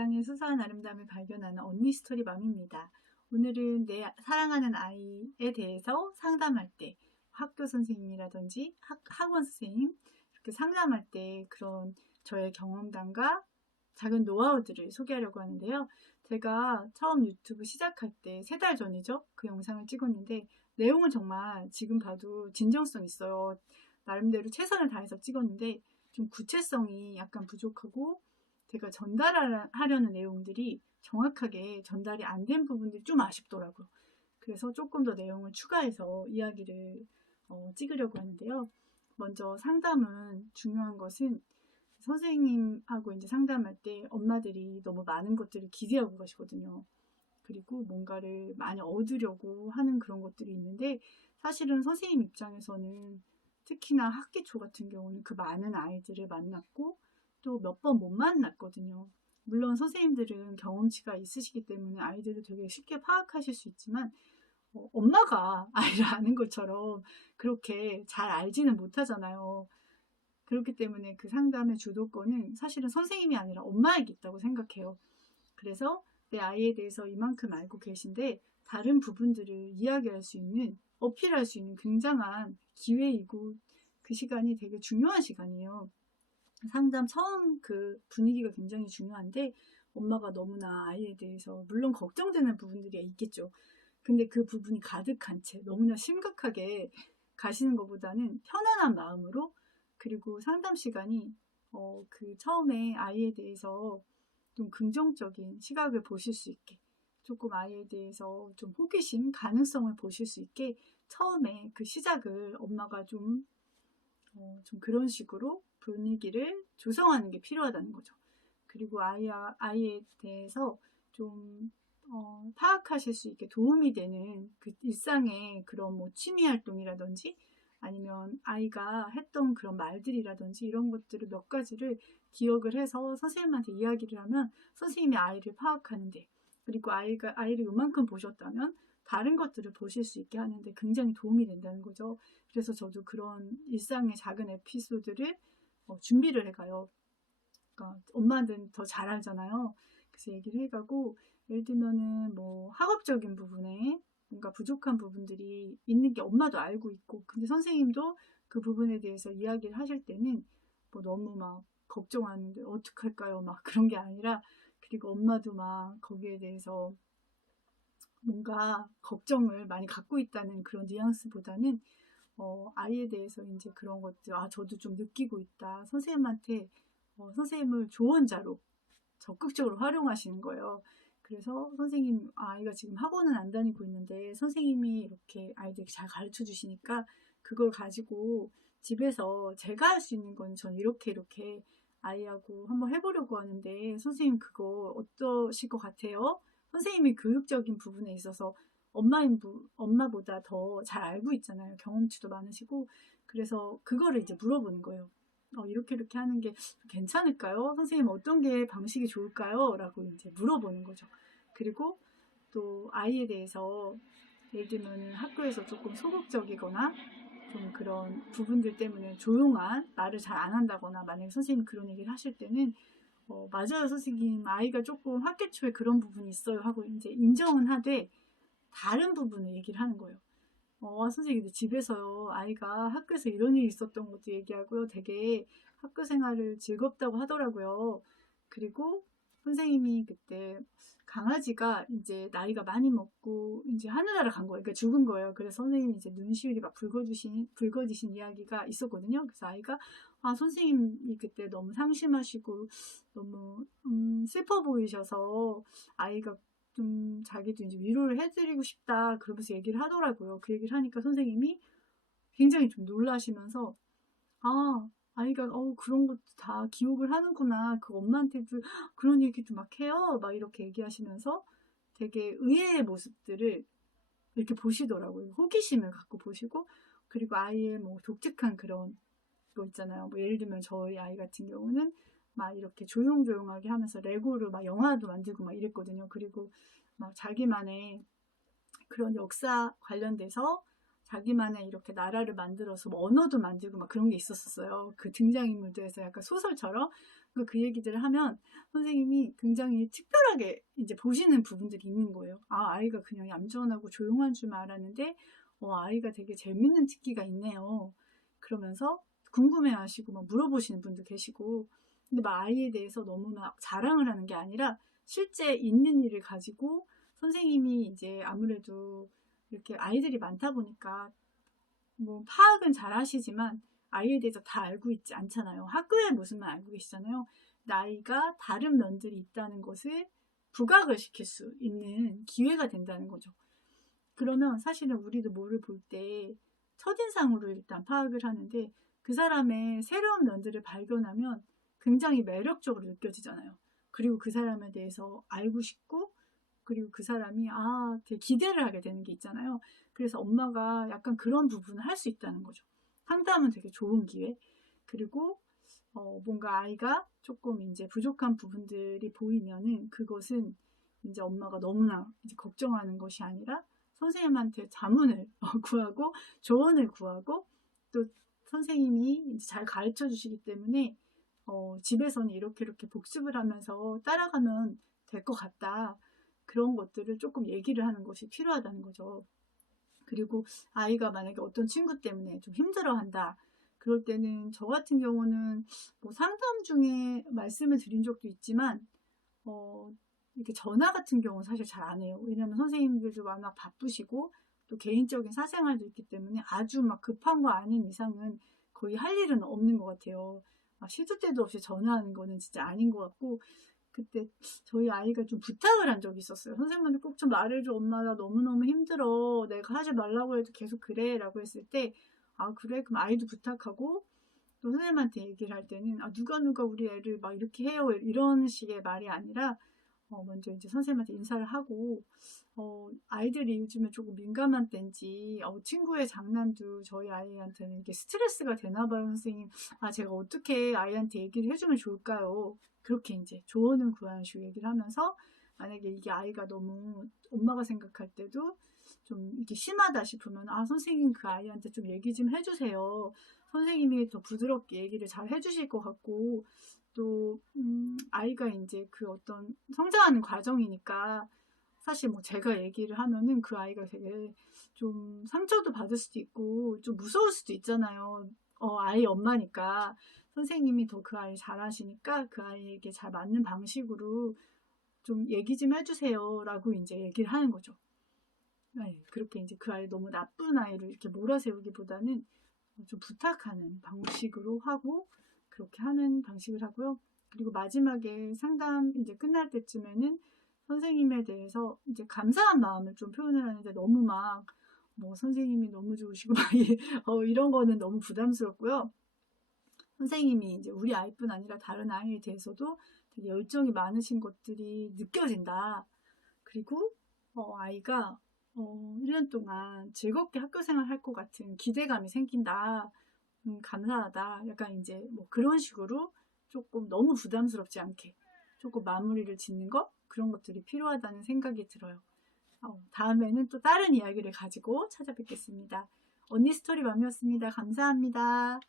일상의 수사한 아름다움을 발견하는 언니 스토리맘입니다. 오늘은 내 사랑하는 아이에 대해서 상담할 때 학교 선생님이라든지 학원 선생님 이렇게 상담할 때 그런 저의 경험담과 작은 노하우들을 소개하려고 하는데요. 제가 처음 유튜브 시작할 때 3달 전이죠. 그 영상을 찍었는데 내용은 정말 지금 봐도 진정성 있어요. 나름대로 최선을 다해서 찍었는데 좀 구체성이 약간 부족하고 제가 전달하려는 내용들이 정확하게 전달이 안 된 부분들이 좀 아쉽더라고요. 그래서 조금 더 내용을 추가해서 이야기를 찍으려고 하는데요. 먼저 상담은 중요한 것은 선생님하고 이제 상담할 때 엄마들이 너무 많은 것들을 기대하고 가시거든요. 그리고 뭔가를 많이 얻으려고 하는 그런 것들이 있는데 사실은 선생님 입장에서는 특히나 학기 초 같은 경우는 그 많은 아이들을 만났고 또 몇 번 못 만났거든요. 물론 선생님들은 경험치가 있으시기 때문에 아이들을 되게 쉽게 파악하실 수 있지만 엄마가 아이를 아는 것처럼 그렇게 잘 알지는 못하잖아요. 그렇기 때문에 그 상담의 주도권은 사실은 선생님이 아니라 엄마에게 있다고 생각해요. 그래서 내 아이에 대해서 이만큼 알고 계신데 다른 부분들을 이야기할 수 있는, 어필할 수 있는 굉장한 기회이고 그 시간이 되게 중요한 시간이에요. 상담 처음 그 분위기가 굉장히 중요한데 엄마가 너무나 아이에 대해서 물론 걱정되는 부분들이 있겠죠. 근데 그 부분이 가득한 채 너무나 심각하게 가시는 것보다는 편안한 마음으로 그리고 상담 시간이 그 처음에 아이에 대해서 좀 긍정적인 시각을 보실 수 있게 조금 아이에 대해서 좀 호기심, 가능성을 보실 수 있게 처음에 그 시작을 엄마가 좀 그런 식으로 분위기를 조성하는 게 필요하다는 거죠. 그리고 아이에 대해서 좀 파악하실 수 있게 도움이 되는 그 일상의 그런 뭐 취미 활동이라든지 아니면 아이가 했던 그런 말들이라든지 이런 것들을 몇 가지를 기억을 해서 선생님한테 이야기를 하면 선생님이 아이를 파악하는데 그리고 아이를 요만큼 보셨다면 다른 것들을 보실 수 있게 하는데 굉장히 도움이 된다는 거죠. 그래서 저도 그런 일상의 작은 에피소드를 준비를 해가요. 그러니까 엄마들은 더 잘 알잖아요. 그래서 얘기를 해가고 예를 들면은 뭐 학업적인 부분에 뭔가 부족한 부분들이 있는 게 엄마도 알고 있고 근데 선생님도 그 부분에 대해서 이야기를 하실 때는 뭐 너무 막 걱정하는데 어떡할까요? 막 그런 게 아니라 그리고 엄마도 막 거기에 대해서 뭔가 걱정을 많이 갖고 있다는 그런 뉘앙스보다는 아이에 대해서 이제 그런 것들, 저도 좀 느끼고 있다. 선생님한테, 선생님을 조언자로 적극적으로 활용하시는 거예요. 그래서 선생님, 아이가 지금 학원은 안 다니고 있는데 선생님이 이렇게 아이들이 잘 가르쳐 주시니까 그걸 가지고 집에서 제가 할 수 있는 건 전 이렇게 아이하고 한번 해보려고 하는데 선생님 그거 어떠실 것 같아요? 선생님이 교육적인 부분에 있어서 엄마보다 더 잘 알고 있잖아요. 경험치도 많으시고. 그래서 그거를 이제 물어보는 거예요. 이렇게 하는 게 괜찮을까요? 선생님 어떤 게 방식이 좋을까요? 라고 이제 물어보는 거죠. 그리고 또 아이에 대해서 예를 들면 학교에서 조금 소극적이거나 좀 그런 부분들 때문에 조용한 말을 잘 안 한다거나 만약에 선생님이 그런 얘기를 하실 때는 맞아요 선생님 아이가 조금 학기 초에 그런 부분이 있어요 하고 이제 인정은 하되 다른 부분을 얘기를 하는 거예요. 선생님, 근데 집에서요, 아이가 학교에서 이런 일이 있었던 것도 얘기하고요. 되게 학교 생활을 즐겁다고 하더라고요. 그리고 선생님이 그때 강아지가 이제 나이가 많이 먹고 이제 하늘나라 간 거예요. 그러니까 죽은 거예요. 그래서 선생님이 이제 눈시울이 막 붉어지신 이야기가 있었거든요. 그래서 아이가, 선생님이 그때 너무 상심하시고 너무, 슬퍼 보이셔서 아이가 좀 자기도 이제 위로를 해드리고 싶다 그러면서 얘기를 하더라고요. 그 얘기를 하니까 선생님이 굉장히 좀 놀라시면서 아이가 그런 것도 다 기억을 하는구나. 그 엄마한테도 그런 얘기도 막 해요. 막 이렇게 얘기하시면서 되게 의외의 모습들을 이렇게 보시더라고요. 호기심을 갖고 보시고 그리고 아이의 뭐 독특한 그런 거 있잖아요. 뭐 예를 들면 저희 아이 같은 경우는 막 이렇게 조용조용하게 하면서 레고로 막 영화도 만들고 막 이랬거든요. 그리고 막 자기만의 그런 역사 관련돼서 자기만의 이렇게 나라를 만들어서 뭐 언어도 만들고 막 그런 게 있었어요. 그 등장인물도 해서 약간 소설처럼 그 얘기들을 하면 선생님이 굉장히 특별하게 이제 보시는 부분들이 있는 거예요. 아, 아이가 그냥 얌전하고 조용한 줄 알았는데, 아이가 되게 재밌는 특기가 있네요. 그러면서 궁금해 하시고 막 물어보시는 분도 계시고, 근데 막 아이에 대해서 너무 막 자랑을 하는 게 아니라 실제 있는 일을 가지고 선생님이 이제 아무래도 이렇게 아이들이 많다 보니까 뭐 파악은 잘 하시지만 아이에 대해서 다 알고 있지 않잖아요. 학교의 모습만 알고 계시잖아요. 나이가 다른 면들이 있다는 것을 부각을 시킬 수 있는 기회가 된다는 거죠. 그러면 사실은 우리도 뭐를 볼 때 첫인상으로 일단 파악을 하는데 그 사람의 새로운 면들을 발견하면 굉장히 매력적으로 느껴지잖아요. 그리고 그 사람에 대해서 알고 싶고 그리고 그 사람이 되게 기대를 하게 되는 게 있잖아요. 그래서 엄마가 약간 그런 부분을 할 수 있다는 거죠. 상담은 되게 좋은 기회. 그리고 뭔가 아이가 조금 이제 부족한 부분들이 보이면은 그것은 이제 엄마가 너무나 이제 걱정하는 것이 아니라 선생님한테 자문을 구하고 조언을 구하고 또 선생님이 이제 잘 가르쳐 주시기 때문에 집에서는 이렇게 복습을 하면서 따라가면 될 것 같다. 그런 것들을 조금 얘기를 하는 것이 필요하다는 거죠. 그리고 아이가 만약에 어떤 친구 때문에 좀 힘들어한다. 그럴 때는 저 같은 경우는 뭐 상담 중에 말씀을 드린 적도 있지만 이렇게 전화 같은 경우는 사실 잘 안 해요. 왜냐하면 선생님들도 워낙 바쁘시고 또 개인적인 사생활도 있기 때문에 아주 막 급한 거 아닌 이상은 거의 할 일은 없는 것 같아요. 시도 때도 없이 전화하는 거는 진짜 아닌 것 같고 그때 저희 아이가 좀 부탁을 한 적이 있었어요. 선생님한테 꼭 좀 말해줘. 엄마 나 너무너무 힘들어. 내가 하지 말라고 해도 계속 그래 라고 했을 때 그래? 그럼 아이도 부탁하고 또 선생님한테 얘기를 할 때는 누가 우리 애를 막 이렇게 해요 이런 식의 말이 아니라 먼저 이제 선생님한테 인사를 하고 아이들이 요즘에 조금 민감한 때인지 친구의 장난도 저희 아이한테는 이게 스트레스가 되나 봐요. 선생님 제가 어떻게 아이한테 얘기를 해주면 좋을까요? 그렇게 이제 조언을 구하는 식으로 얘기를 하면서 만약에 이게 아이가 너무 엄마가 생각할 때도 좀 이렇게 심하다 싶으면 선생님 그 아이한테 좀 얘기 좀 해주세요. 선생님이 더 부드럽게 얘기를 잘 해주실 것 같고 또 아이가 이제 그 어떤 성장하는 과정이니까 사실 뭐 제가 얘기를 하면은 그 아이가 되게 좀 상처도 받을 수도 있고 좀 무서울 수도 있잖아요. 아이 엄마니까 선생님이 더 그 아이 잘 아시니까 그 아이에게 잘 맞는 방식으로 좀 얘기 좀 해주세요 라고 이제 얘기를 하는 거죠. 네, 그렇게 이제 그 아이 너무 나쁜 아이를 이렇게 몰아세우기보다는 좀 부탁하는 방식으로 하고 그렇게 하는 방식을 하고요. 그리고 마지막에 상담 이제 끝날 때쯤에는 선생님에 대해서 이제 감사한 마음을 좀 표현을 하는데 너무 막 뭐 선생님이 너무 좋으시고 막 이런 거는 너무 부담스럽고요. 선생님이 이제 우리 아이뿐 아니라 다른 아이에 대해서도 되게 열정이 많으신 것들이 느껴진다. 그리고 아이가 1년 동안 즐겁게 학교 생활할 것 같은 기대감이 생긴다. 감사하다. 약간 이제 뭐 그런 식으로 조금 너무 부담스럽지 않게 조금 마무리를 짓는 것 그런 것들이 필요하다는 생각이 들어요. 다음에는 또 다른 이야기를 가지고 찾아뵙겠습니다. 언니 스토리 맘이었습니다. 감사합니다.